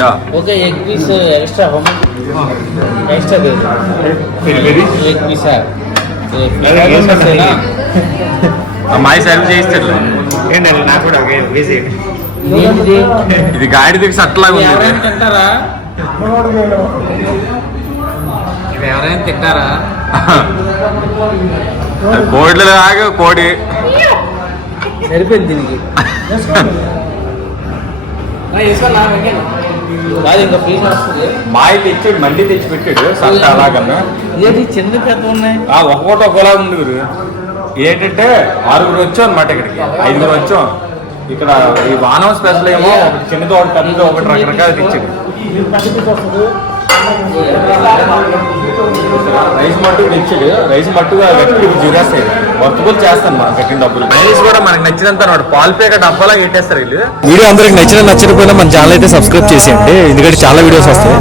Yeah. Okay egg extra extra they. Delivery egg piece అమ్మాయి చేయిస్తారు ఏంటంటే నాకు కూడా విజిట్ ఇది గాడి దిగి అట్లాగా ఉంది తింటారా? ఎవరైనా తింటారా? కోడిలో కోడి. సరిపోయింది దీనికి కాదు ఇంకా పీస్ వస్తుంది మాయ తెచ్చాడు మండి తెచ్చి పెట్టాడు సట్ట అలాగన్నా ఏంటి చిన్న పెద్ద ఉన్నాయి ఆ ఒక్కొక్కటి ఒకలా ఉంది గురు ఏంటంటే ఆరుగురు వచ్చాం అనమాట ఇక్కడికి ఐదుగురు వచ్చాం ఇక్కడ ఈ వానం స్పెషల్ ఏమో ఒకటి చిన్నది ఒకటి పెద్దది ఒకటి రకరకాలు తెచ్చాడు రైస్ మట్టు తెచ్చాడు. రైస్ మట్టుగా జురేస్తాయి వర్తబుల్ చేస్తాను మనం కట్టిన డబ్బులు. రైస్ కూడా మనకి నచ్చినంత అనమాట పాలు పేక డబ్బాలా పెట్టేస్తారు వీళ్ళు. వీడియో అందరికి నచ్చిన నచ్చకపోయినా మన ఛానల్ అయితే సబ్స్క్రైబ్ చేసేయండి. ఎందుకంటే చాలా వీడియోస్ వస్తాయి.